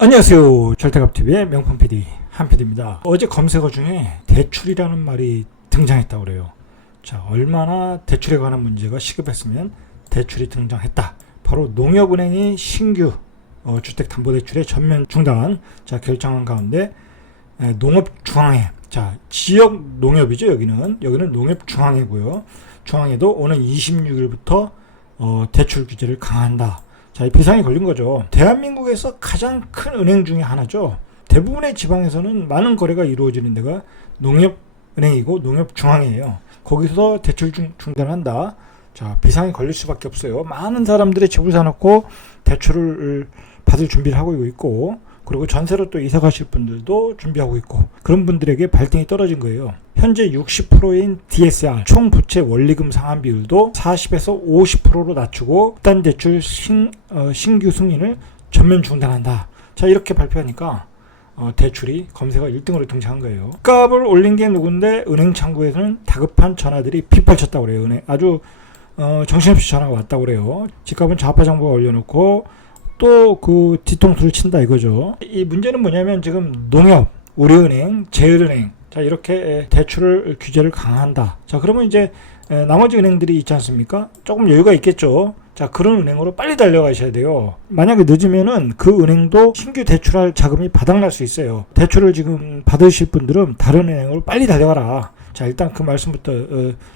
안녕하세요. 절대갑TV의 명품 PD 한PD입니다. 어제 검색어 중에 대출이라는 말이 등장했다고 그래요. 자, 얼마나 대출에 관한 문제가 시급했으면 대출이 등장했다. 바로 농협은행이 신규 주택담보대출의 전면 중단 결정한 가운데 농업중앙회, 지역 농협이죠. 여기는 농협중앙회고요. 중앙회도 오는 26일부터 대출 규제를 강화한다. 이 비상이 걸린 거죠. 대한민국에서 가장 큰 은행 중에 하나죠. 대부분의 지방에서는 많은 거래가 이루어지는 데가 농협은행이고 농협중앙회예요. 거기서 대출 중단한다. 비상이 걸릴 수밖에 없어요. 많은 사람들이 집을 사놓고 대출을 받을 준비를 하고 있고, 그리고 전세로 또 이사 가실 분들도 준비하고 있고, 그런 분들에게 발등이 떨어진 거예요. 현재 60%인 DSR 총 부채 원리금 상환 비율도 40에서 50%로 낮추고 일단 대출 신규 승인을 전면 중단한다. 이렇게 발표하니까 대출이 검색어 1등으로 등장한 거예요. 값을 올린 게 누군데 은행 창구에서는 다급한 전화들이 빗발쳤다고 그래요. 아주 정신없이 전화가 왔다고 그래요. 집값은 좌파 정보가 올려놓고 또 그 뒤통수를 친다 이거죠. 이 문제는 뭐냐면 지금 농협, 우리은행, 제일은행 이렇게 대출을 규제를 강화한다. 그러면 이제 나머지 은행들이 있지 않습니까? 조금 여유가 있겠죠. 그런 은행으로 빨리 달려가셔야 돼요. 만약에 늦으면은 그 은행도 신규 대출할 자금이 바닥날 수 있어요. 대출을 지금 받으실 분들은 다른 은행으로 빨리 달려가라. 일단 그 말씀부터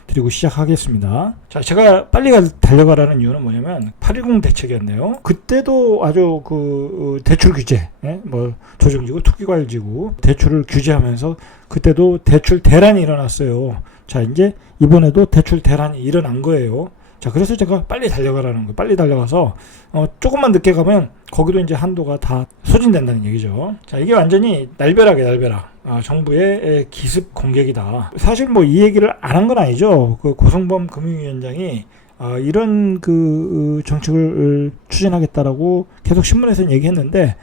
드리고 시작하겠습니다. 제가 빨리 달려가라는 이유는 뭐냐면 8.10 대책이었네요. 그때도 아주 그 대출 규제, 조정지구, 투기과열지구 대출을 규제하면서 그때도 대출 대란이 일어났어요. 이제 이번에도 대출 대란이 일어난 거예요. 그래서 제가 빨리 달려가라는 거. 빨리 달려가서 조금만 늦게 가면 거기도 이제 한도가 다 소진된다는 얘기죠. 이게 완전히 날벼락이에요. 정부의 기습 공격이다. 사실 이 얘기를 안 한 건 아니죠. 그 고성범 금융위원장이 이런 그 정책을 추진하겠다라고 계속 신문에서 얘기했는데,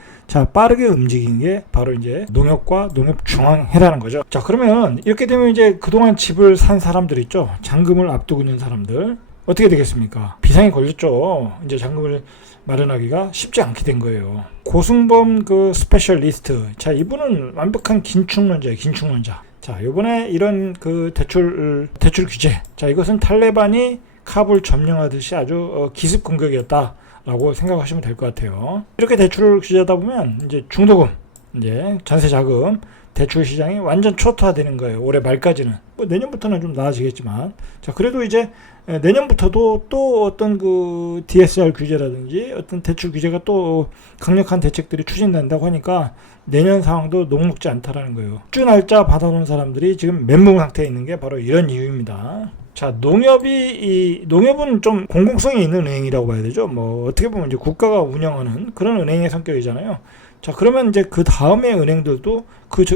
빠르게 움직인 게 바로 이제 농협과 농협중앙회라는 거죠. 그러면 이렇게 되면 이제 그동안 집을 산 사람들 있죠. 잔금을 앞두고 있는 사람들 어떻게 되겠습니까? 비상이 걸렸죠. 이제 잔금을 마련하기가 쉽지 않게 된 거예요. 고승범 그 스페셜리스트. 이분은 완벽한 긴축론자예요. 긴축론자. 이번에 이런 그 대출 규제. 이것은 탈레반이 카불 점령하듯이 아주 기습 공격이었다라고 생각하시면 될 것 같아요. 이렇게 대출을 규제하다 보면 이제 중도금, 이제 전세 자금, 대출 시장이 완전 초토화되는 거예요. 올해 말까지는. 내년부터는 좀 나아지겠지만. 그래도 이제 내년부터도 또 어떤 그 DSR 규제라든지 어떤 대출 규제가 또 강력한 대책들이 추진된다고 하니까 내년 상황도 녹록지 않다라는 거예요. 주 날짜 받아놓은 사람들이 지금 멘붕 상태에 있는 게 바로 이런 이유입니다. 농협은 좀 공공성이 있는 은행이라고 봐야 되죠. 어떻게 보면 이제 국가가 운영하는 그런 은행의 성격이잖아요. 그러면 이제 그 다음에 은행들도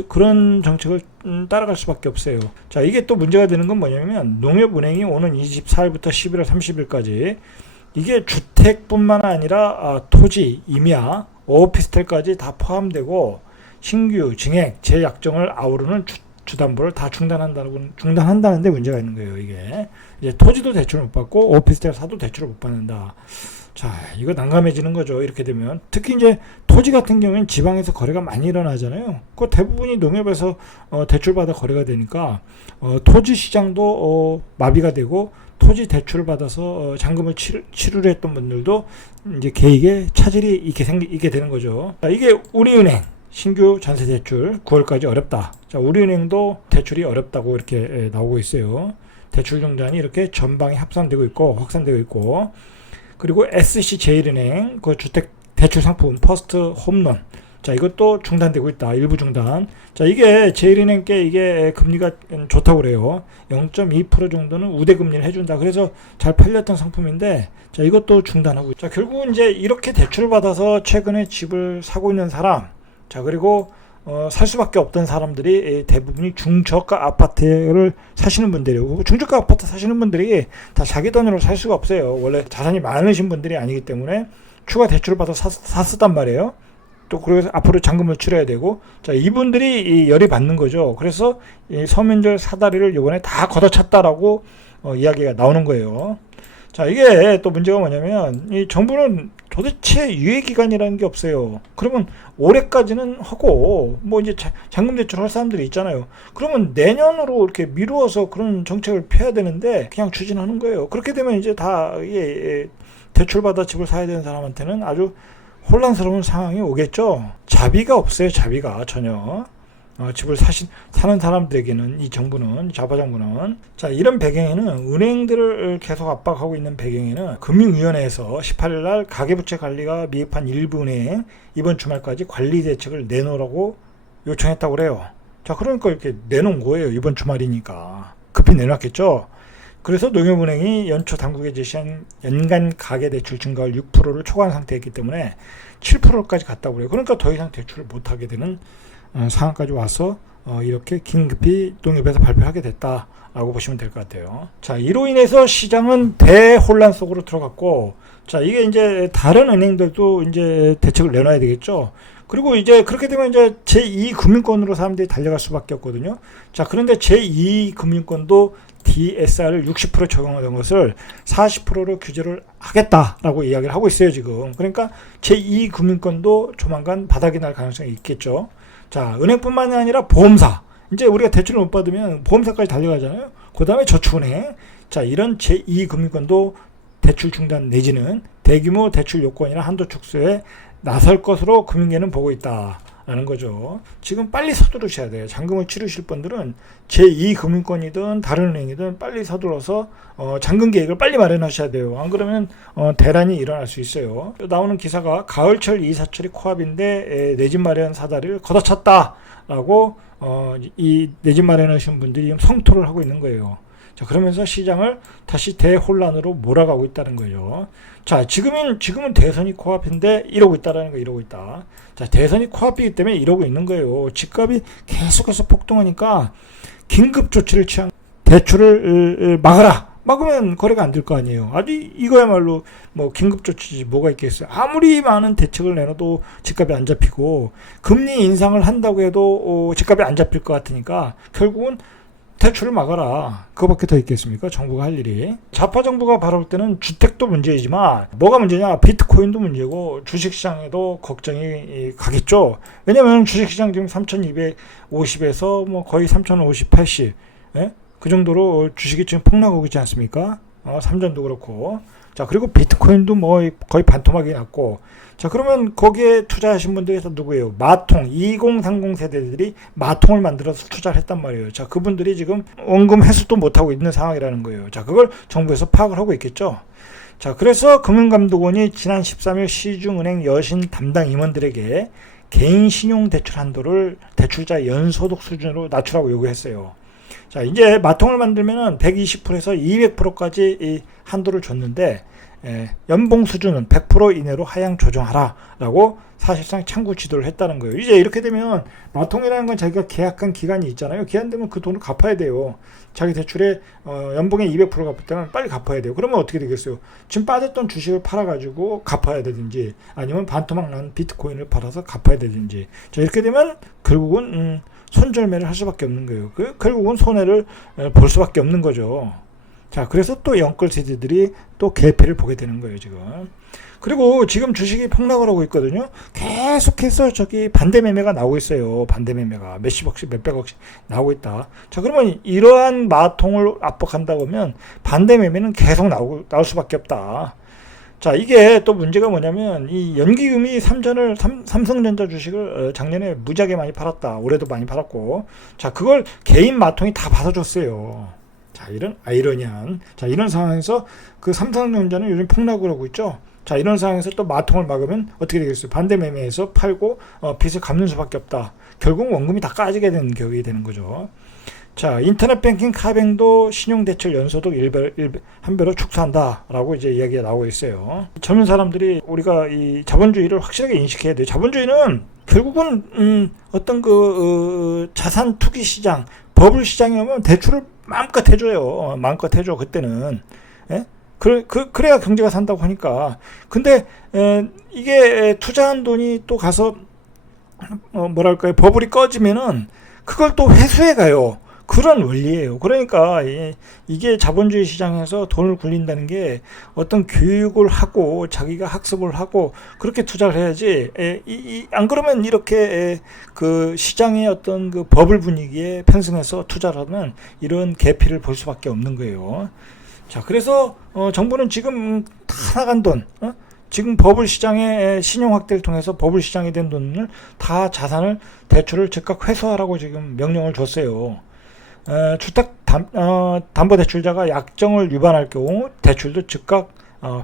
그런 정책을 따라갈 수밖에 없어요. 이게 또 문제가 되는 건 뭐냐면 농협은행이 오는 24일부터 11월 30일까지 이게 주택뿐만 아니라 토지, 임야, 오피스텔까지 다 포함되고 신규, 증액, 재약정을 아우르는 주담보를 다 중단한다는데 문제가 있는 거예요. 이게 이제 토지도 대출을 못 받고 오피스텔 사도 대출을 못 받는다. 이거 난감해지는 거죠. 이렇게 되면 특히 이제 토지 같은 경우는 지방에서 거래가 많이 일어나잖아요. 그 대부분이 농협에서 대출받아 거래가 되니까 토지 시장도 마비가 되고 토지 대출을 받아서 잔금을 치르려 했던 분들도 이제 개익에 차질이 있게 되는 거죠. 이게 우리은행 신규 전세 대출 9월까지 어렵다. 우리은행도 대출이 어렵다고 이렇게 나오고 있어요. 대출 종단이 이렇게 전방에 확산되고 있고, 그리고 SC 제일은행 그 주택 대출 상품 퍼스트 홈런 이것도 중단되고 있다. 일부 중단. 이게 제일은행께 이게 금리가 좋다고 그래요. 0.2% 정도는 우대 금리를 해준다. 그래서 잘 팔렸던 상품인데 이것도 중단하고 있죠. 결국은 이제 이렇게 대출을 받아서 최근에 집을 사고 있는 사람, 그리고 살 수밖에 없던 사람들이 대부분이 중저가 아파트를 사시는 분들이고, 중저가 아파트 사시는 분들이 다 자기 돈으로 살 수가 없어요. 원래 자산이 많으신 분들이 아니기 때문에 추가 대출을 받아서 샀단 말이에요. 또 그래서 앞으로 잔금을 치러야 되고, 이분들이 열이 받는 거죠. 그래서 이 서민들 사다리를 이번에 다 걷어찼다라고 이야기가 나오는 거예요. 자, 이게 또 문제가 뭐냐면 이 정부는 도대체 유예기간이라는 게 없어요. 그러면 올해까지는 하고 뭐 이제 잔금 대출할 사람들이 있잖아요. 그러면 내년으로 이렇게 미루어서 그런 정책을 펴야 되는데 그냥 추진하는 거예요. 그렇게 되면 이제 다 대출 받아 집을 사야 되는 사람한테는 아주 혼란스러운 상황이 오겠죠. 자비가 없어요. 자비가 전혀. 집을 사는 사람들에게는 이 정부는, 좌파 정부는. 자, 이런 배경에는 은행들을 계속 압박하고 있는 배경에는 금융위원회에서 18일 날 가계부채 관리가 미흡한 일부 은행 이번 주말까지 관리 대책을 내놓으라고 요청했다고 그래요. 자, 그러니까 이렇게 내놓은 거예요. 이번 주말이니까. 급히 내놨겠죠. 그래서 농협은행이 연초 당국에 제시한 연간 가계대출 증가율 6%를 초과한 상태였기 때문에 7%까지 갔다고 그래요. 그러니까 더 이상 대출을 못하게 되는 상황까지 와서 이렇게 긴급히 농협에서 발표하게 됐다라고 보시면 될 것 같아요. 자, 이로 인해서 시장은 대혼란 속으로 들어갔고, 자, 이게 이제 다른 은행들도 이제 대책을 내놔야 되겠죠. 그리고 이제 그렇게 되면 이제 제2금융권으로 사람들이 달려갈 수밖에 없거든요. 자, 그런데 제2금융권도 DSR을 60% 적용하던 것을 40%로 규제를 하겠다라고 이야기를 하고 있어요, 지금. 그러니까 제2금융권도 조만간 바닥이 날 가능성이 있겠죠. 자, 은행뿐만이 아니라 보험사. 이제 우리가 대출을 못 받으면 보험사까지 달려가잖아요. 그 다음에 저축은행. 자, 이런 제2금융권도 대출 중단 내지는 대규모 대출 요건이나 한도 축소에 나설 것으로 금융계는 보고 있다라는 거죠. 지금 빨리 서두르셔야 돼요. 잔금을 치르실 분들은 제2금융권이든 다른 은행이든 빨리 서둘러서 잔금 계획을 빨리 마련하셔야 돼요. 안 그러면 대란이 일어날 수 있어요. 나오는 기사가 가을철 이사철이 코앞인데 내 집 마련 사다리를 걷어찼다라고 이 내 집 마련하신 분들이 성토를 하고 있는 거예요. 자, 그러면서 시장을 다시 대혼란으로 몰아가고 있다는 거죠. 자, 지금은 대선이 코앞인데 이러고 있다라는 거, 이러고 있다. 자, 대선이 코앞이기 때문에 이러고 있는 거예요. 집값이 계속해서 폭등하니까 긴급 조치를 취한 대출을 막으라. 막으면 거래가 안 될 거 아니에요. 아주 이거야말로 뭐 긴급 조치지 뭐가 있겠어요. 아무리 많은 대책을 내놔도 집값이 안 잡히고 금리 인상을 한다고 해도 집값이 안 잡힐 것 같으니까 결국은 대출을 막아라. 그거밖에 더 있겠습니까? 정부가 할 일이. 좌파 정부가 바라볼 때는 주택도 문제이지만 뭐가 문제냐? 비트코인도 문제고 주식시장에도 걱정이 가겠죠. 왜냐하면 주식시장 지금 3,250에서 뭐 거의 3,050, 80 그 정도로 주식이 지금 폭락하고 있지 않습니까? 삼전도 그렇고. 자, 그리고 비트코인도 뭐 거의 반토막이 났고. 자, 그러면 거기에 투자하신 분들에서 누구예요? 마통, 2030 세대들이 마통을 만들어서 투자를 했단 말이에요. 자, 그분들이 지금 원금 회수도 못하고 있는 상황이라는 거예요. 자, 그걸 정부에서 파악을 하고 있겠죠. 자, 그래서 금융감독원이 지난 13일 시중은행 여신 담당 임원들에게 개인 신용 대출 한도를 대출자 연소득 수준으로 낮추라고 요구했어요. 자, 이제 마통을 만들면은 120%에서 200%까지 이 한도를 줬는데, 연봉 수준은 100% 이내로 하향 조정하라라고 사실상 창구 지도를 했다는 거예요. 이제 이렇게 되면 마통이라는 건 자기가 계약한 기간이 있잖아요. 기한되면 그 돈을 갚아야 돼요. 자기 대출에 연봉의 200% 갚을 때는 빨리 갚아야 돼요. 그러면 어떻게 되겠어요? 지금 빠졌던 주식을 팔아가지고 갚아야 되든지 아니면 반토막 난 비트코인을 팔아서 갚아야 되든지. 자, 이렇게 되면 결국은 손절매를 할 수밖에 없는 거예요. 결국은 손해를 볼 수밖에 없는 거죠. 자, 그래서 또 연끌 세대들이 또 개패를 보게 되는 거예요, 지금. 그리고 지금 주식이 폭락을 하고 있거든요. 계속해서 저기 반대 매매가 나오고 있어요. 반대 매매가 몇십억씩, 몇백억씩 나오고 있다. 자, 그러면 이러한 마통을 압박한다고 하면 반대 매매는 계속 나올 수밖에 없다. 자, 이게 또 문제가 뭐냐면 이 연기금이 삼성전자 주식을 작년에 무지하게 많이 팔았다. 올해도 많이 팔았고. 자, 그걸 개인 마통이 다 받아줬어요. 자, 이런 아이러니한. 자, 이런 상황에서 그 삼성전자는 요즘 폭락을 하고 있죠. 자, 이런 상황에서 또 마통을 막으면 어떻게 되겠어요? 반대 매매에서 팔고 빚을 갚는 수밖에 없다. 결국 원금이 다 까지게 되는 격이 되는 거죠. 자, 인터넷 뱅킹 카뱅도 신용대출 연소득 한 배로 축소한다라고 이제 이야기가 나오고 있어요. 젊은 사람들이 우리가 이 자본주의를 확실하게 인식해야 돼요. 자본주의는 결국은 어떤 그 자산 투기 시장, 버블 시장이 오면 대출을 마음껏 해줘요. 마음껏 해줘. 그때는. 예? 그래야 경제가 산다고 하니까. 근데 이게 투자한 돈이 또 가서 뭐랄까요, 버블이 꺼지면은 그걸 또 회수해 가요. 그런 원리예요. 그러니까 이게 자본주의 시장에서 돈을 굴린다는 게 어떤 교육을 하고 자기가 학습을 하고 그렇게 투자를 해야지, 안 그러면 이렇게 그 시장의 어떤 그 버블 분위기에 편승해서 투자를 하면 이런 계피를 볼 수밖에 없는 거예요. 자, 그래서 정부는 지금 다 나간 돈, 지금 버블 시장의 신용 확대를 통해서 버블 시장이 된 돈을 다 자산을 대출을 즉각 회수하라고 지금 명령을 줬어요. 주택담보대출자가 약정을 위반할 경우 대출도 즉각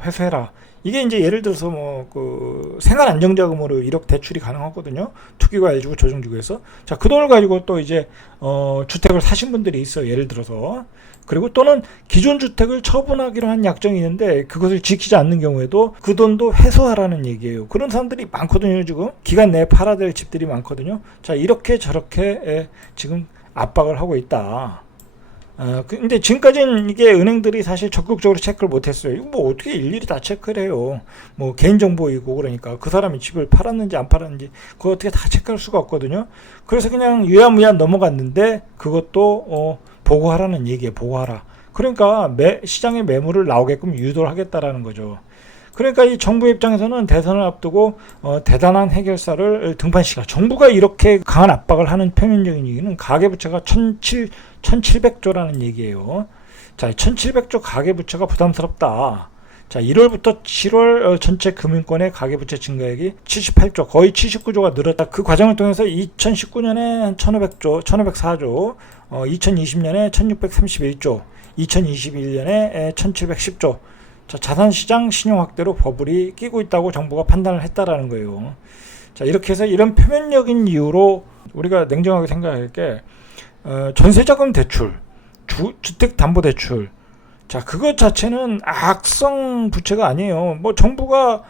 회수해라. 이게 이제 예를 들어서 그 생활안정자금으로 1억 대출이 가능하거든요. 투기가 해주고 조정주고해서. 자, 그 돈을 가지고 또 이제 주택을 사신 분들이 있어요. 예를 들어서. 그리고 또는 기존 주택을 처분하기로 한 약정이 있는데 그것을 지키지 않는 경우에도 그 돈도 회수하라는 얘기예요. 그런 사람들이 많거든요. 지금 기간 내에 팔아야 될 집들이 많거든요. 자, 이렇게 저렇게 지금 압박을 하고 있다. 근데 지금까지는 이게 은행들이 사실 적극적으로 체크를 못했어요. 이거 뭐 어떻게 일일이 다 체크를 해요. 뭐 개인정보이고 그러니까 그 사람이 집을 팔았는지 안 팔았는지 그거 어떻게 다 체크할 수가 없거든요. 그래서 그냥 유야무야 넘어갔는데 그것도 보고하라는 얘기예요. 보고하라. 그러니까 시장에 매물을 나오게끔 유도를 하겠다라는 거죠. 그러니까 이 정부 입장에서는 대선을 앞두고 대단한 해결사를 등판시켜. 정부가 이렇게 강한 압박을 하는 표면적인 얘기는 가계부채가 1,700조라는 얘기예요. 자, 1,700조 가계부채가 부담스럽다. 자, 1월부터 7월 전체 금융권의 가계부채 증가액이 78조, 거의 79조가 늘었다. 그 과정을 통해서 2019년에 1,500조, 1,504조, 2020년에 1,631조, 2021년에 1,710조. 자, 자산시장 신용 확대로 버블이 끼고 있다고 정부가 판단을 했다라는 거예요. 자, 이렇게 해서 이런 표면적인 이유로 우리가 냉정하게 생각할 게 전세자금 대출, 주택담보대출, 자, 그것 자체는 악성 부채가 아니에요. 뭐 정부가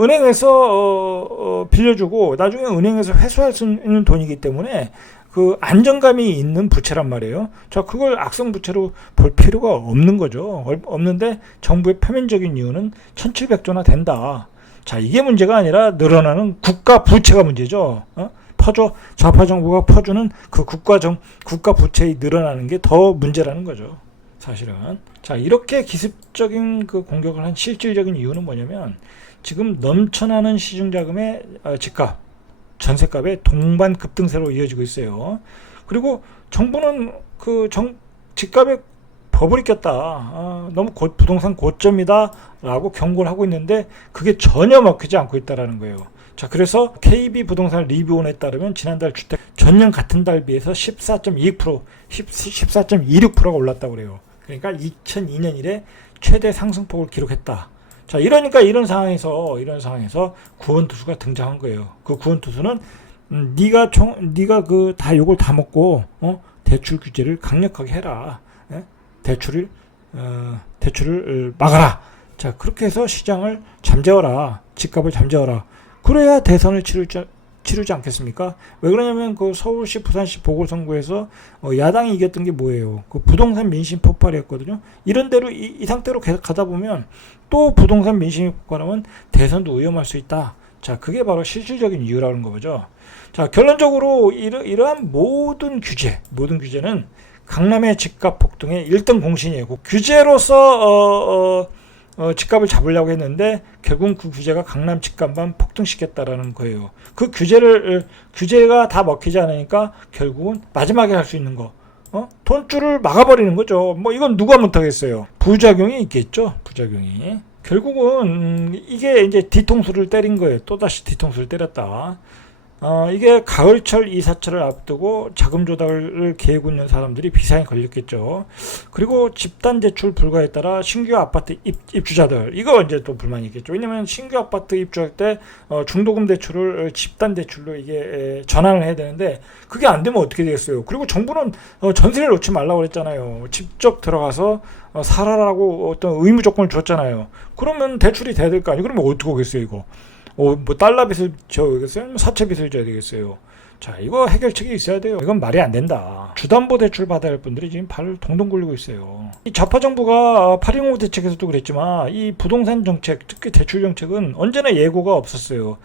은행에서 빌려주고 나중에 은행에서 회수할 수 있는 돈이기 때문에 그 안정감이 있는 부채란 말이에요. 자, 그걸 악성 부채로 볼 필요가 없는 거죠. 없는데 정부의 표면적인 이유는 1,700조나 된다. 자, 이게 문제가 아니라 늘어나는 국가 부채가 문제죠. 좌파 정부가 퍼주는 그 국가 부채이 늘어나는 게 더 문제라는 거죠. 사실은. 자, 이렇게 기습적인 그 공격을 한 실질적인 이유는 뭐냐면 지금 넘쳐나는 시중자금의 집값, 전셋값의 동반 급등세로 이어지고 있어요. 그리고 정부는 그 집값에 버블이 꼈다. 너무 부동산 고점이다 라고 경고를 하고 있는데 그게 전혀 먹히지 않고 있다는 거예요. 자, 그래서 KB 부동산 리뷰원에 따르면 지난달 주택 전년 같은 달 비해서 14.26%, 14.26%가 올랐다고 그래요. 그러니까 2002년 이래 최대 상승폭을 기록했다. 자, 이런 상황에서 구원투수가 등장한 거예요. 그 구원투수는 네가 그 다 요걸 다 먹고 대출 규제를 강력하게 해라. 대출을 막아라. 자, 그렇게 해서 시장을 잠재워라. 집값을 잠재워라. 그래야 대선을 치르지 않겠습니까? 왜 그러냐면 그 서울시, 부산시 보궐선거에서 야당이 이겼던 게 뭐예요? 그 부동산 민심 폭발이었거든요. 이런 대로 이 상태로 계속 가다 보면 또 부동산 민심이 폭발하면 대선도 위험할 수 있다. 자, 그게 바로 실질적인 이유라는 거죠. 자, 결론적으로 이러한 모든 규제는 강남의 집값 폭등의 1등 공신이에요. 그 규제로서 집값을 잡으려고 했는데 결국 그 규제가 강남 집값만 폭등시켰다라는 거예요. 그 규제가 다 먹히지 않으니까 결국은 마지막에 할 수 있는 거, 돈줄을 막아버리는 거죠. 뭐 이건 누가 못하겠어요. 부작용이 있겠죠. 부작용이. 결국은 이게 이제 뒤통수를 때린 거예요. 또다시 뒤통수를 때렸다. 이게 가을철 이사철을 앞두고 자금 조달을 계획 있는 사람들이 비상에 걸렸겠죠. 그리고 집단 대출 불가에 따라 신규 아파트 입주자들, 이거 이제 또 불만이 있겠죠. 왜냐면 신규 아파트 입주할 때 중도금 대출을 집단 대출로 이게 전환을 해야 되는데 그게 안 되면 어떻게 되겠어요. 그리고 정부는 전세를 놓지 말라고 그랬잖아요. 직접 들어가서 살아라고 어떤 의무 조건을 줬잖아요. 그러면 대출이 돼야 될 거 아니에요. 그러면 어떻게 하겠어요, 이거. 뭐 달러 빚을 져야겠어요? 사채 빚을 져야 되겠어요? 자, 이거 해결책이 있어야 돼요. 이건 말이 안 된다. 주담보 대출 받아야 할 분들이 지금 발을 동동 굴리고 있어요. 이 좌파 정부가 8.15 대책에서도 그랬지만 이 부동산 정책, 특히 대출 정책은 언제나 예고가 없었어요.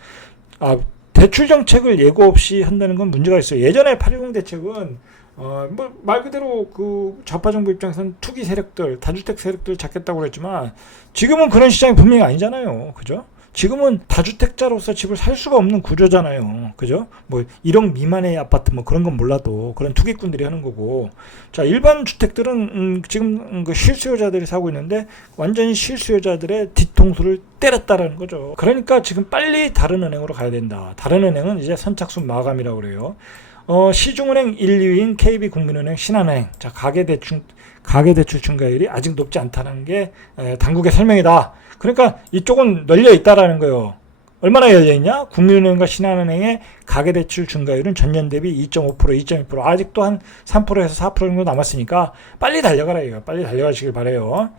대출 정책을 예고 없이 한다는 건 문제가 있어요. 예전에 8.10 대책은 뭐 말 그대로 그 좌파 정부 입장에서는 투기 세력들, 다주택 세력들 잡겠다고 그랬지만 지금은 그런 시장이 분명히 아니잖아요. 그죠? 지금은 다주택자로서 집을 살 수가 없는 구조잖아요. 그죠? 뭐 1억 미만의 아파트 뭐 그런 건 몰라도 그런 투기꾼들이 하는 거고. 자, 일반 주택들은 지금 그 실수요자들이 사고 있는데 완전히 실수요자들의 뒤통수를 때렸다라는 거죠. 그러니까 지금 빨리 다른 은행으로 가야 된다. 다른 은행은 이제 선착순 마감이라고 그래요. 시중은행 1, 2위인 KB국민은행, 신한은행. 자, 가계대출 증가율이 아직 높지 않다는 게 당국의 설명이다. 그러니까 이쪽은 널려 있다라는 거예요. 얼마나 열려 있냐? 국민은행과 신한은행의 가계대출 증가율은 전년 대비 2.5%, 2.2%, 아직도 한 3%에서 4% 정도 남았으니까 빨리 달려가라 이거. 빨리 달려가시길 바래요.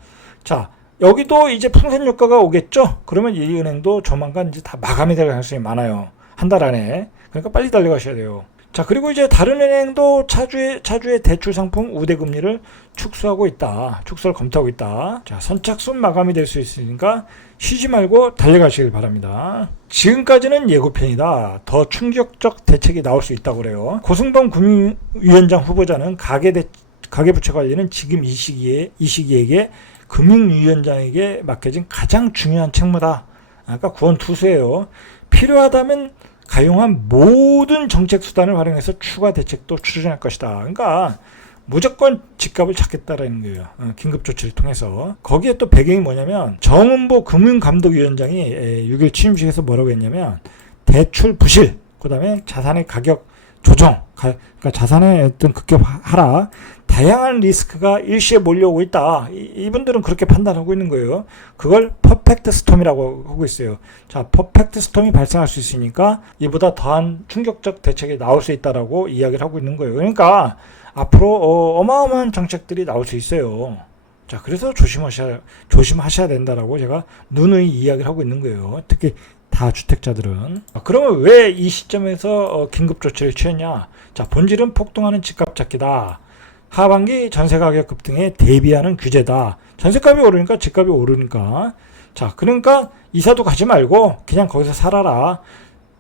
자, 여기도 이제 풍선 효과가 오겠죠? 그러면 이 은행도 조만간 이제 다 마감이 될 가능성이 많아요. 한 달 안에. 그러니까 빨리 달려가셔야 돼요. 자, 그리고 이제 다른 은행도 차주의 대출 상품 우대금리를 축소하고 있다. 축소를 검토하고 있다. 자, 선착순 마감이 될 수 있으니까 쉬지 말고 달려가시길 바랍니다. 지금까지는 예고편이다. 더 충격적 대책이 나올 수 있다고 그래요. 고승범 금융위원장 후보자는 가계부채 관리는 지금 이 시기에 금융위원장에게 맡겨진 가장 중요한 책무다. 아까 구원투수예요. 필요하다면 가용한 모든 정책 수단을 활용해서 추가 대책도 추진할 것이다. 그러니까 무조건 집값을 잡겠다라는 거예요. 긴급 조치를 통해서. 거기에 또 배경이 뭐냐면 정은보 금융감독위원장이 6일 취임식에서 뭐라고 했냐면 대출 부실, 그다음에 자산의 가격 조정, 그러니까 자산의 어떤 급격 하락, 다양한 리스크가 일시에 몰려오고 있다. 이분들은 그렇게 판단하고 있는 거예요. 그걸 퍼펙트 스톰이라고 하고 있어요. 자, 퍼펙트 스톰이 발생할 수 있으니까 이보다 더한 충격적 대책이 나올 수 있다라고 이야기를 하고 있는 거예요. 그러니까 앞으로 어마어마한 정책들이 나올 수 있어요. 자, 그래서 조심하셔야 된다라고 제가 누누이 이야기를 하고 있는 거예요. 특히 다주택자들은. 그러면 왜 이 시점에서 긴급 조치를 취했냐? 자, 본질은 폭등하는 집값 잡기다. 하반기 전세가격 급등에 대비하는 규제다. 전세값이 오르니까 집값이 오르니까. 자, 그러니까 이사도 가지 말고 그냥 거기서 살아라.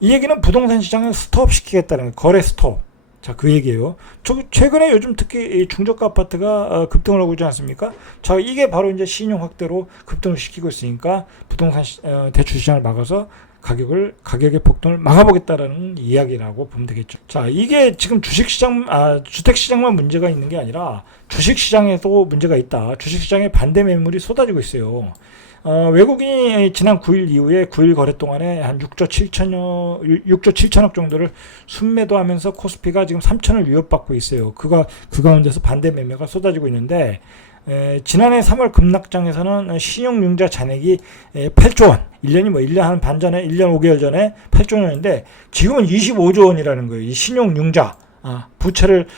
이 얘기는 부동산 시장을 스톱시키겠다는 거예요. 거래 스톱. 자, 그 얘기예요. 최근에 요즘 특히 중저가 아파트가 급등을 하고 있지 않습니까? 자, 이게 바로 이제 신용 확대로 급등을 시키고 있으니까 부동산 대출 시장을 막아서 가격의 폭등을 막아보겠다라는 이야기라고 보면 되겠죠. 자, 이게 지금 주택시장만 문제가 있는 게 아니라 주식시장에도 문제가 있다. 주식시장에 반대 매물이 쏟아지고 있어요. 외국인이 지난 9일 이후에 9일 거래 동안에 한 6조 7천억 정도를 순매도하면서 코스피가 지금 3천을 위협받고 있어요. 그 가운데서 반대 매매가 쏟아지고 있는데, 지난해 3월 급락장에서는 신용융자 잔액이 8조 원, 1년 한 반 전에, 1년 5개월 전에 8조 원인데, 지금은 25조 원이라는 거예요. 이 신용융자. 부채를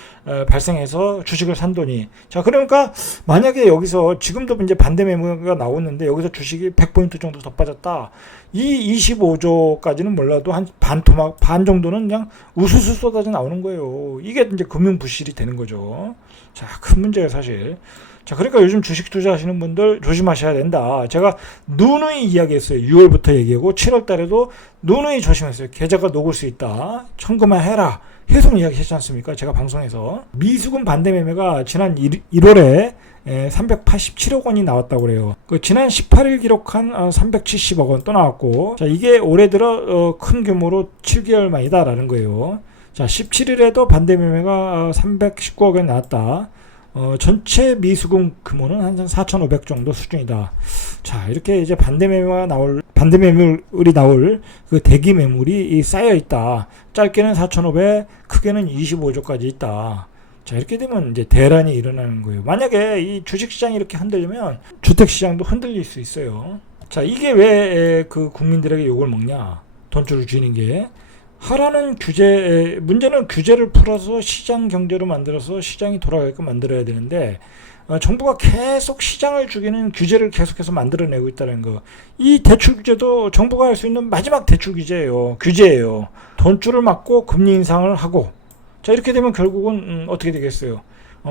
발생해서 주식을 산 돈이. 자, 그러니까 만약에 여기서 지금도 이제 반대 매물가 나오는데 여기서 주식이 100포인트 정도 더 빠졌다. 이 25조까지는 몰라도 한 반 정도는 그냥 우수수 쏟아져 나오는 거예요. 이게 이제 금융 부실이 되는 거죠. 자, 큰 문제예요, 사실. 자, 그러니까 요즘 주식 투자하시는 분들 조심하셔야 된다. 제가 누누이 이야기했어요. 6월부터 얘기하고 7월 달에도 누누이 조심했어요. 계좌가 녹을 수 있다. 청구만 해라. 계속 이야기했지 않습니까? 제가 방송에서. 미수금 반대 매매가 지난 1월에 387억 원이 나왔다고 그래요. 지난 18일 기록한 370억 원 또 나왔고, 자, 이게 올해 들어 큰 규모로 7개월 만이다라는 거예요. 자, 17일에도 반대 매매가 319억 원 나왔다. 전체 미수금 규모는 한 4,500 정도 수준이다. 자, 이렇게 이제 반대 매물이 나올 그 대기 매물이 쌓여 있다. 짧게는 4,500, 크게는 25조까지 있다. 자, 이렇게 되면 이제 대란이 일어나는 거예요. 만약에 이 주식시장이 이렇게 흔들리면 주택시장도 흔들릴 수 있어요. 자, 이게 왜 그 국민들에게 욕을 먹냐? 돈줄을 쥐는 게. 하라는 문제는 규제를 풀어서 시장 경제로 만들어서 시장이 돌아가게끔 만들어야 되는데, 정부가 계속 시장을 죽이는 규제를 계속해서 만들어내고 있다는 거. 이 대출 규제도 정부가 할 수 있는 마지막 대출 규제예요. 돈줄을 막고 금리 인상을 하고. 자, 이렇게 되면 결국은 어떻게 되겠어요?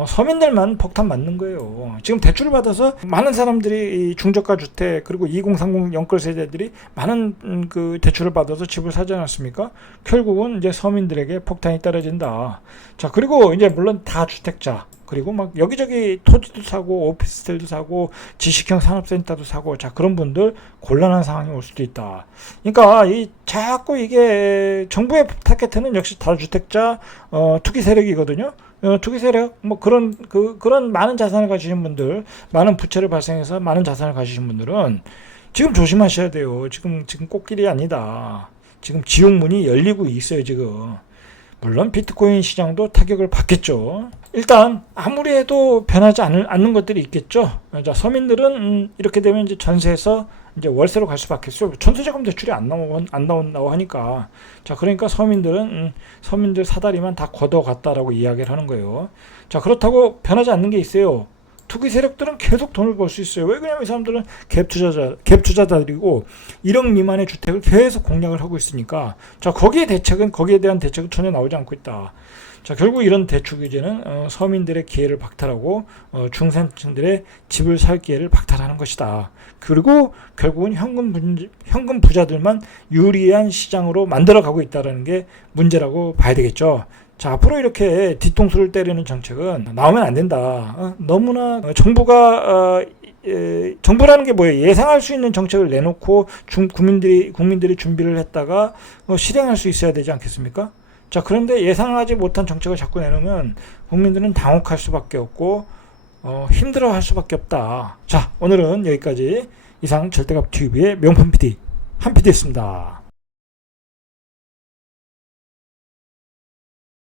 서민들만 폭탄 맞는 거예요. 지금 대출을 받아서 많은 사람들이 이 중저가 주택 그리고 2030 연끌 세대들이 많은 그 대출을 받아서 집을 사지 않았습니까? 결국은 이제 서민들에게 폭탄이 떨어진다. 자, 그리고 이제 물론 다 주택자 그리고 막 여기저기 토지도 사고 오피스텔도 사고 지식형 산업센터도 사고 자 그런 분들 곤란한 상황이 올 수도 있다. 그러니까 이 자꾸 이게 정부의 타겟은 역시 다주택자 투기 세력이거든요. 투기 세력 뭐 그런 많은 자산을 가지신 분들, 많은 부채를 발생해서 많은 자산을 가지신 분들은 지금 조심하셔야 돼요. 지금 꽃길이 아니다. 지금 지옥문이 열리고 있어요, 지금. 물론 비트코인 시장도 타격을 받겠죠. 일단 아무리 해도 변하지 않는 것들이 있겠죠. 자, 서민들은 이렇게 되면 이제 전세에서 이제 월세로 갈 수밖에 없어요. 전세자금 대출이 안 나온다고 하니까. 자, 그러니까 서민들은 서민들 사다리만 다 걷어갔다라고 이야기를 하는 거예요. 자, 그렇다고 변하지 않는 게 있어요. 투기 세력들은 계속 돈을 벌 수 있어요. 왜 그러냐면 이 사람들은 갭 투자자들이고 1억 미만의 주택을 계속 공략을 하고 있으니까 자 거기에 대한 대책은 전혀 나오지 않고 있다. 자 결국 이런 대출 규제는 서민들의 기회를 박탈하고 중산층들의 집을 살 기회를 박탈하는 것이다. 그리고 결국은 현금 부자들만 유리한 시장으로 만들어가고 있다는 게 문제라고 봐야 되겠죠. 자, 앞으로 이렇게 뒤통수를 때리는 정책은 나오면 안 된다. 너무나 정부라는 게 뭐예요? 예상할 수 있는 정책을 내놓고 국민들이 준비를 했다가 실행할 수 있어야 되지 않겠습니까? 자, 그런데 예상하지 못한 정책을 자꾸 내놓으면 국민들은 당혹할 수밖에 없고 힘들어할 수밖에 없다. 자, 오늘은 여기까지 이상 절대값 TV의 명품 PD 한 PD였습니다.